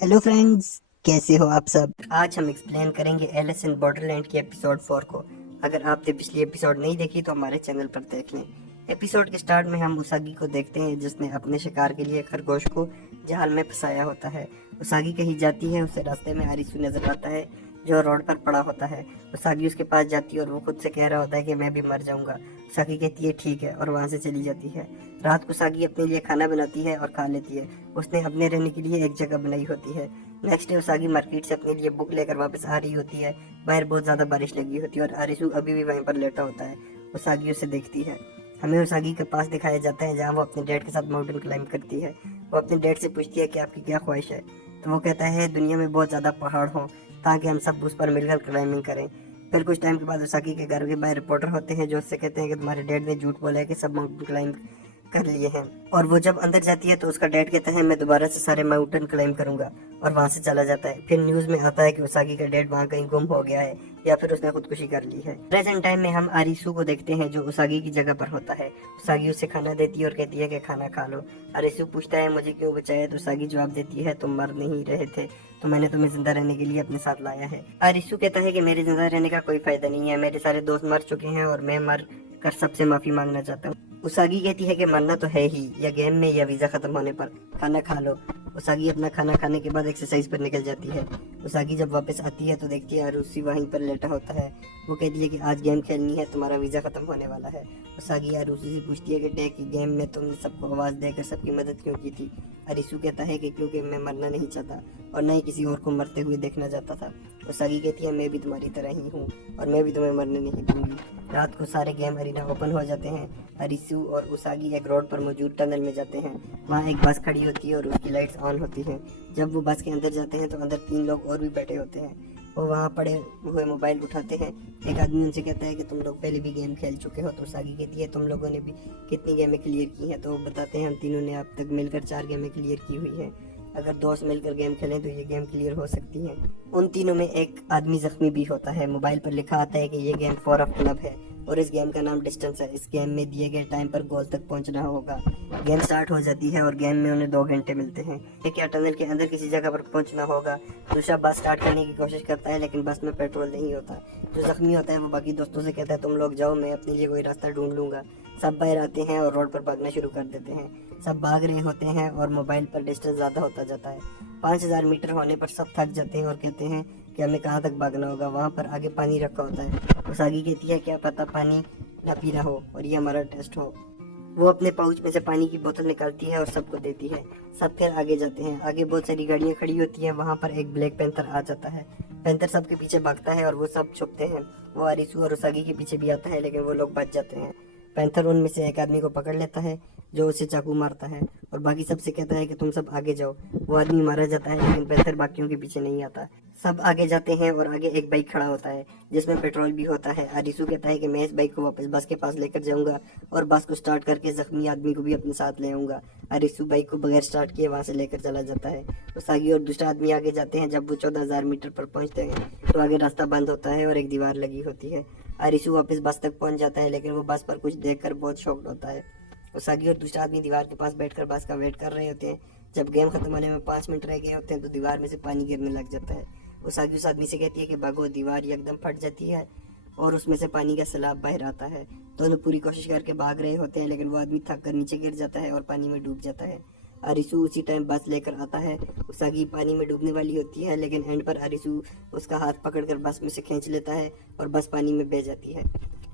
Hello friends, कैसे हो आप सब। आज हम एक्सप्लेन करेंगे एलिस इन बॉर्डरलैंड की एपिसोड 4 को। अगर आपने पिछली एपिसोड नहीं देखी तो हमारे चैनल पर देख लें। एपिसोड के स्टार्ट में हम उसागी को देखते हैं जिसने अपने शिकार के लिए खरगोश को जाल में फंसाया होता है। उसागी कहीं जाती है, उसे रास्ते में आरिसू नजर आता है जो रोड पर पड़ा होता है। उसागी उसके पास जाती है और वो खुद से कह रहा होता है कि मैं भी मर जाऊंगा। उसागी कहती है ठीक है और वहाँ से चली जाती है। रात को उसागी अपने लिए खाना बनाती है और खा लेती है। उसने अपने रहने के लिए एक जगह बनाई होती है। नेक्स्ट डे उसागी मार्केट से अपने लिए बुक लेकर वापस आ रही होती है। बाहर बहुत ज्यादा बारिश लगी होती है और आरिसू अभी भी वहीं पर लेटा होता है। उसागी उसे देखती है। हमें उसागी के पास दिखाया जाता है जहाँ वो अपने डैड के साथ माउंटेन क्लाइंब करती है। वो अपने डैड से पूछती है कि आपकी क्या ख्वाहिश है। तो वो कहता है दुनिया में बहुत ज्यादा पहाड़ हों ताकि हम सब उस पर मिलकर क्लाइंबिंग करें। फिर कुछ टाइम के बाद उसागी के घर के बाहर रिपोर्टर होते हैं जो उससे कहते हैं कि तुम्हारे डैड ने झूठ बोला है कि सब माउंटेन क्लाइंब कर लिए हैं। और वो जब अंदर जाती है तो उसका डैड कहता है मैं दोबारा से सारे माउंटेन क्लाइम करूंगा, और वहां से चला जाता है। फिर न्यूज में आता है कि उसागी का डैड वहां कहीं गुम हो गया है या फिर उसने खुदकुशी कर ली है। प्रेजेंट टाइम में हम आरिसू को देखते हैं जो उसागी की जगह पर होता है। उसागी उसे खाना देती है और कहती है कि खाना खा लो। आरिसू पूछता है मुझे क्यों बचाया, तो उसागी जवाब देती है तुम मर नहीं रहे थे तो मैंने तुम्हें जिंदा रहने के लिए अपने साथ लाया है। आरिसू कहता है कि मेरे जिंदा रहने का कोई फायदा नहीं है, मेरे सारे दोस्त मर चुके हैं और मैं मर कर सबसे माफी मांगना चाहता हूँ। उसागी कहती है कि मरना तो है ही, या गेम में या वीजा खत्म होने पर। खाना खा लो। उसागी अपना खाना खाने के बाद एक्सरसाइज पर निकल जाती है। उसागी जब वापस आती है तो देखती है अरुसी वहीं पर लेटा होता है। वो कहती है कि आज गेम खेलनी है, तुम्हारा वीजा खत्म होने वाला है। उसागी अरुसी से पूछती है कि डे की गेम में तुमने सबको आवाज देकर सबकी मदद क्यों की थी। अरिसू कहता है कि क्योंकि मैं मरना नहीं चाहता और न ही किसी और को मरते हुए देखना चाहता था। उसागी कहती है मैं भी तुम्हारी तरह ही हूँ और मैं भी तुम्हें मरने नहीं दूंगी। रात को सारे गेम अरीना ओपन हो जाते हैं। अरिसू और उसागी एक रोड पर मौजूद टनल में जाते हैं। वहाँ एक बस खड़ी होती है और उसकी लाइट्स ऑन होती हैं। जब वो बस के अंदर जाते हैं तो अंदर 3 लोग और भी बैठे होते हैं। वो वहाँ पड़े हुए मोबाइल उठाते हैं। एक आदमी उनसे कहता है कि तुम लोग पहले भी गेम खेल चुके हो, तो उसागी कहती है तुम लोगों ने भी कितनी गेमें क्लियर की हैं। तो वो बताते हैं हम तीनों ने अब तक मिलकर 4 गेमें क्लियर की हुई हैं। अगर दोस्त मिलकर गेम खेलें तो ये गेम क्लियर हो सकती है। उन तीनों में एक आदमी जख्मी भी होता है। मोबाइल पर लिखा आता है कि ये गेम फॉर ऑफ क्लब है और इस गेम का नाम डिस्टेंस है। इस गेम में दिए गए टाइम पर गोल तक पहुंचना होगा। गेम स्टार्ट हो जाती है और गेम में उन्हें 2 घंटे मिलते हैं। एक या टनल के अंदर किसी जगह पर पहुंचना होगा। दूसरा बस स्टार्ट करने की कोशिश करता है लेकिन बस में पेट्रोल नहीं होता। जो जख्मी होता है वो बाकी दोस्तों से कहता है तुम लोग जाओ, मैं अपने लिए कोई रास्ता ढूंढ लूंगा। सब बाहर आते हैं और रोड पर भागना शुरू कर देते हैं। सब भाग रहे होते हैं और मोबाइल पर डिस्टेंस ज़्यादा होता जाता है। 5,000 मीटर होने पर सब थक जाते हैं और कहते हैं कि हमें कहाँ तक भागना होगा। वहाँ पर आगे पानी रखा होता है। उसागी कहती है क्या पता पानी ना पी रहा हो और ये हमारा टेस्ट हो। वो अपने पाउच में से पानी की बोतल निकालती है और सबको देती है। सब फिर आगे जाते हैं। आगे बहुत सारी गाड़ियाँ खड़ी होती हैं। वहाँ पर एक ब्लैक पैंथर आ जाता है। पैंथर सबके पीछे भागता है और वो सब छुपते हैं। वो अरिसू और उसागी के पीछे भी आता है लेकिन वो लोग बच जाते हैं। पैंथर उनमें से एक आदमी को पकड़ लेता है जो उसे चाकू मारता है और बाकी सबसे कहता है कि तुम सब आगे जाओ। वो आदमी मारा जाता है लेकिन पैंथर बाकियों के पीछे नहीं आता। सब आगे जाते हैं और आगे एक बाइक खड़ा होता है जिसमें पेट्रोल भी होता है। अरिसू कहता है कि मैं इस बाइक को वापस बस के पास लेकर जाऊंगा और बस को स्टार्ट करके जख्मी आदमी को भी अपने साथ ले आऊंगा। अरिसू बाइक को बगैर स्टार्ट किए वहां से लेकर चला जाता है। उसागी और दूसरा आदमी आगे जाते हैं। जब वो 14,000 मीटर पर पहुंचते हैं तो आगे रास्ता बंद होता है और एक दीवार लगी होती है। अरिसू वापस बस तक पहुंच जाता है लेकिन वो बस पर कुछ देखकर बहुत शॉक्ड होता है। उसागी और दूसरा आदमी दीवार के पास बैठकर बस का वेट कर रहे होते हैं। जब गेम खत्म होने में 5 मिनट रह गए होते हैं तो दीवार में से पानी गिरने लग जाता है। उसागी उस आदमी से कहती है कि भागो, दीवार एकदम फट जाती है और उसमें से पानी का सैलाब बाहर आता है। दोनों पूरी कोशिश करके भाग रहे होते हैं लेकिन वो आदमी थक कर नीचे गिर जाता है और पानी में डूब जाता है। अरिसू उसी टाइम बस लेकर आता है। उसागी पानी में डूबने वाली होती है लेकिन एंड पर अरिसू उसका हाथ पकड़कर बस में से खींच लेता है और बस पानी में बह जाती है।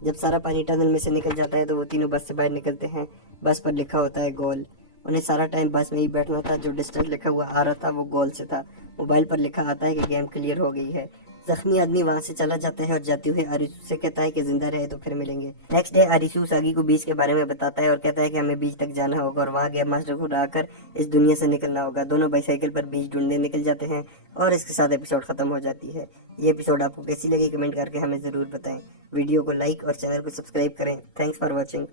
जब सारा पानी टनल में से निकल जाता है तो वो तीनों बस से बाहर निकलते हैं। बस पर लिखा होता है गोल। उन्हें सारा टाइम बस में ही बैठना था। जो डिस्टेंस लिखा हुआ आ रहा था वो गोल से था। मोबाइल पर लिखा आता है कि गेम क्लियर हो गई है। जख्मी आदमी वहां से चला जाता है और जाते हुए अरिसू से कहता है कि जिंदा रहे तो फिर मिलेंगे। नेक्स्ट डे अरिसू सागी को बीच के बारे में बताता है और कहता है कि हमें बीच तक जाना होगा और वहाँ गेम मास्टर को उड़ाकर इस दुनिया से निकलना होगा। दोनों बाईसाइकिल पर बीच ढूंढने निकल जाते हैं और इसके साथ एपिसोड खत्म हो जाती है। ये एपिसोड आपको कैसी लगी कमेंट करके हमें जरूर बताएं। वीडियो को लाइक और चैनल को सब्सक्राइब करें। Thanks for watching.